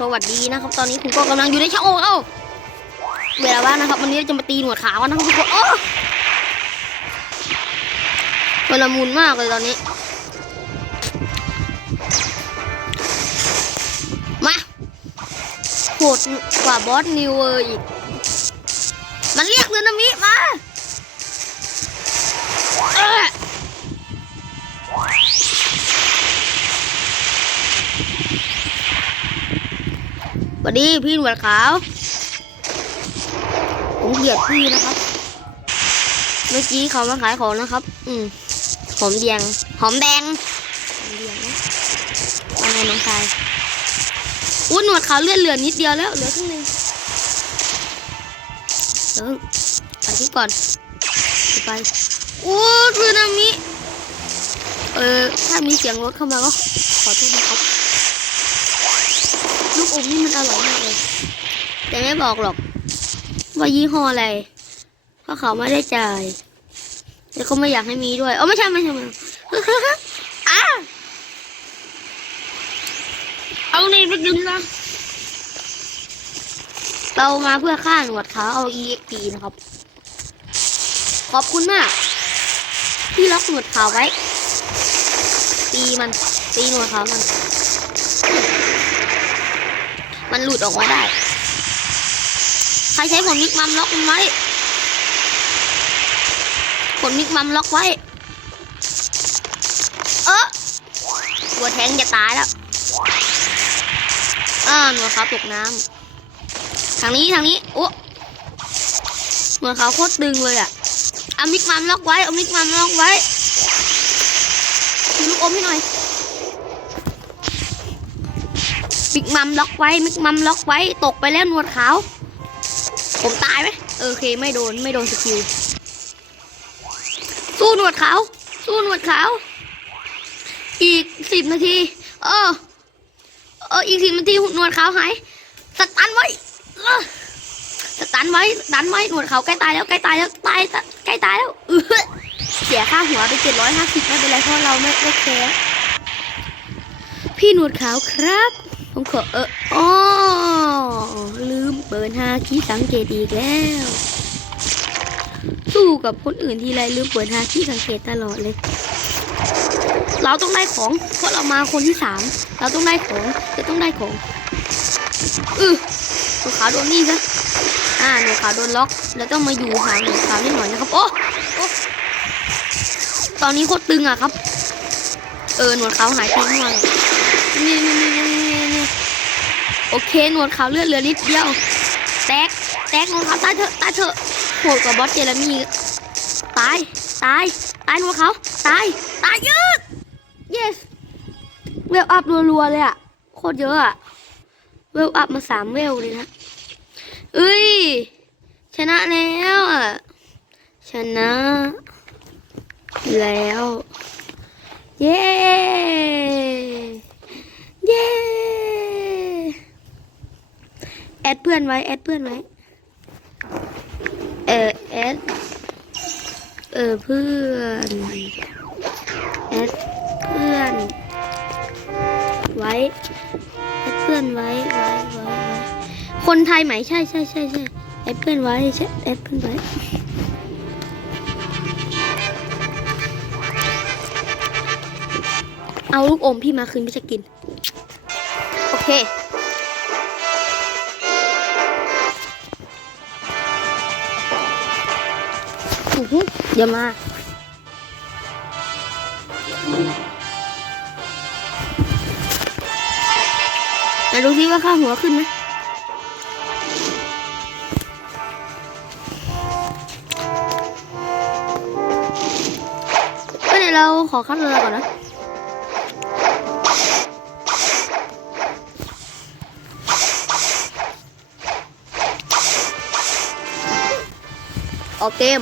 สวัสดีนะครับ ตอนนี้คุณก็กำลังอยู่ในช่องโอเอ้าเวลาว่างนะครับ วันนี้จะมาตีหนวดขาวกันนะครับทุกคนโอ้เวลามุนมากเลยตอนนี้ มาโหดกว่าบอสนิวเวอร์อีก มันเรียกเรือนามิมาเอ้อส วัสดีพี่หนวดขาว ผมเกลียดพี่นะครับ เมื่อกี้เขามาขายของนะครับ อืมหอมแดงหอมแดงหอมแดงนะว่าไงน้องชายอุ้ยหนวดขาวเลื่อนเหลือนิดเดียวแล้วเหลือครึ่งหนึงเดี๋ยวไปที่ก่อนไปโอ้คือนามิเออถ้ามีเสียงรถเข้ามาก็ขอโทษนะครับ กอมนี่มันอร่อยมากเลย แต่ไม่บอกหรอก ว่ายี่ห้ออะไร เพราะเขาไม่ได้จ่าย แล้วก็ไม่อยากให้มีด้วยเออไม่ใช่ไม่ใช่ไม่ใช่อะเอานี่ไปกินนะเรามาเพื่อฆ่าหนวดเขาเอา EXP นะครับ ขอบคุณมาก ที่ล็อกหนวดเขาไว้ ตีมัน ตีหนวดเขามัน มันหลุดออกมาได้ ใครใช้ผลมิกมัมล็อกมันไว้ ผลมิกมัมล็อกไว้ เออตัวแทงจะตายแล้วอ่าหนวดขาตกน้ำทางนี้ทางนี้โอ้หนวดขาโคตรดึงเลยอะเอามิกมัมล็อกไว้เอามิกมัมล็อกไว้ดูลูกอมให้หน่อย มิกมัมล็อกไว้มิกมัมล็อกไว้ ตกไปแล้วนวดขาว ผมตายไหมเออโอเคไม่โดนไม่โดนสกิล สู้หนวดขาว สู้หนวดขาว อีกสิบนาที เออ เอออีกสิบนาทีหนวดขาวหาย สตันไว้ สตันไว้ สตันไว้ หนวดขาวใกล้ตายแล้วใกล้ตายแล้วตายใกล้ตายแล้วเออเสียค่าหัวไปเจ็ดร้อยห้าสิบไม่เป็นไรเพราะเราไม่ได้แคร์พี่หนวดขาวครับ ผมขอเอออ๋อลืมเปิดฮาคีสังเกตอีกแล้ว สู้กับคนอื่นทีไรลืมเปิดฮาคีสังเกตตลอดเลย เราต้องได้ของ เพราะเรามาคนที่สามเราต้องได้ของจะต้องได้ของอือหนวดขาวโดนนี่ซะอ่าหนวดขาวโดนล็อก แล้วต้องมาอยู่ห่างหนวดขาวนิดหน่อยนะครับ โอ้โอ้ตอนนี้โคตรตึงอะครับ เออหนวดขาวหายไปหน่อยนี่นี่นี่นี่ โอเคหนวดขาวเลือดเหลือนิดเดียว แตก แตกหนวดขาวตายเถอะตายเถอะโหดกว่าบอสเจเรมี่อีตาย ตาย ตายหนวดขาวตาย ตายยืด yes เวลอัพรัวๆเลยอะโคตรเยอะอะเวลอัพมาสามเวลเลยนะเอ้ย ชนะแล้วอะชนะ แล้ว เย้เย้ แอดเพื่อนไว้แอดเพื่อนไว้ เออแอดเออเพื่อนแอดเพื่อน ไว้แอดเพื่อนไว้ไว้ไว้ไว้คนไทยไหมใช่ใช่ใช่ใช่แอดเพื่อนไว้ใช่แอดเพื่อนไว้เอาลูกอมพี่มาคืนพี่จะกิน โอเค อือหือเดี๋ยวมาไหนดูซิว่าค่าหัวขึ้นไหมก็เดี๋ยวเราขอคัดเรือก่อนนะออกเกม